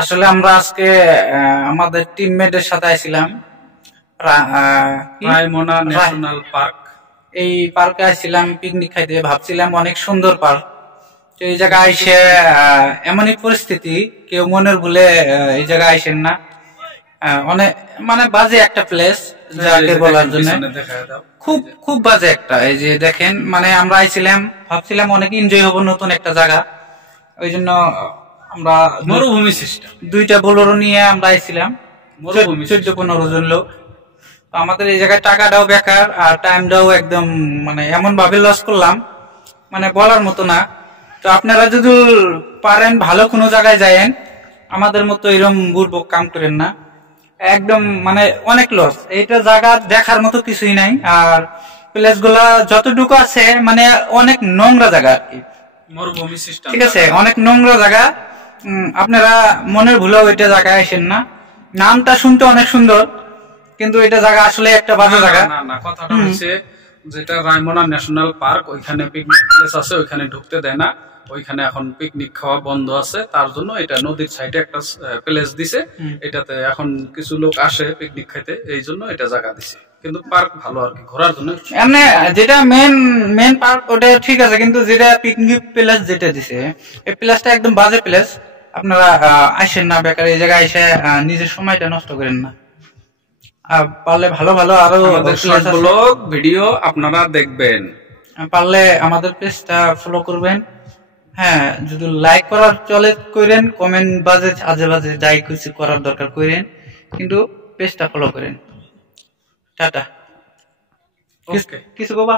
আসলে আমরা আজকে আমাদের টিমমেটের সাথে আইছিলাম রায়মনা ন্যাশনাল পার্ক। এই পার্কে আইছিলাম পিকনিক খাইতে, ভাবছিলাম অনেক সুন্দর পার্ক। তো এই জায়গায় আইসে এমনই পরিস্থিতি, কেউ মনের ভুলে এই জায়গায় আইসেন না। অনেক মানে বাজে একটা প্লেস যাকে বলার জন্য, খুব খুব বাজে একটা। এই যে দেখেন, মানে আমরা আইছিলাম ভাবছিলাম অনেক এনজয় হবো, নতুন একটা জায়গা। ওই জন্য আমরা মরুভূমি সিস্টেম দুইটা বোলেরো নিয়ে আমরা আইছিলাম, 14-15 জন লোক। আমাদের এই জায়গায় টাকাটাও বেকার আর টাইমটাও একদম মানে এমন ভাবে লস করলাম, মানে বলার মতো না। তো আপনারা যদি পারেন ভালো কোনো জায়গায় যায়েন, আমাদের মতো এরকম বুর্বক কাম করেন না। একদম মানে অনেক লস। এইটা জায়গা দেখার মতো কিছুই নাই। আর প্লেস গুলা যতটুকু আছে মানে অনেক নোংরা জায়গা আর কি, মরুভূমি সিস্টেম। ঠিক আছে, অনেক নোংরা জায়গা। আপনারা মনের ভুলেও এটা জায়গায় আসেন না। নামটা শুনতে অনেক সুন্দর, কিন্তু এটা জায়গা আসলে একটা বাজে জায়গা। না, কথাটা হচ্ছে যেটা রায়মনা ন্যাশনাল পার্ক, ওইখানে পিকনিক প্লেস আছে, ওইখানে ঢুকতে দেয় না। ওইখানে এখন পিকনিক খাওয়া বন্ধ আছে, তার জন্য এটা নদীর সাইডে একটা প্লেস দিছে। এটাতে এখন কিছু লোক আসে পিকনিক খাইতে, এই জন্য এটা জায়গা দিছে। কিন্তু পার্ক ভালো আর কি, ঘোরার জন্য। এমনি যেটা মেন পার্ক ওটা ঠিক আছে, কিন্তু যেটা পিকনিক প্লেস যেটা দিছে, এই প্লেসটা একদম বাজে প্লেস। আপনারা আসেন না, বেকার এই জায়গায় এসে নিজের সময়টা নষ্ট করেন না। পারলে ভালো ভালো আরো ব্লগ ভিডিও আপনারা দেখবেন, পারলে আমাদের পেজটা ফলো করবেন। হ্যাঁ, যদি লাইক করার চলে করেন, কমেন্ট বাজে আজে বাজে যাই কিছু করার দরকার করেন, কিন্তু পেজটা ফলো করেন। টাটা। কিছু বাবা।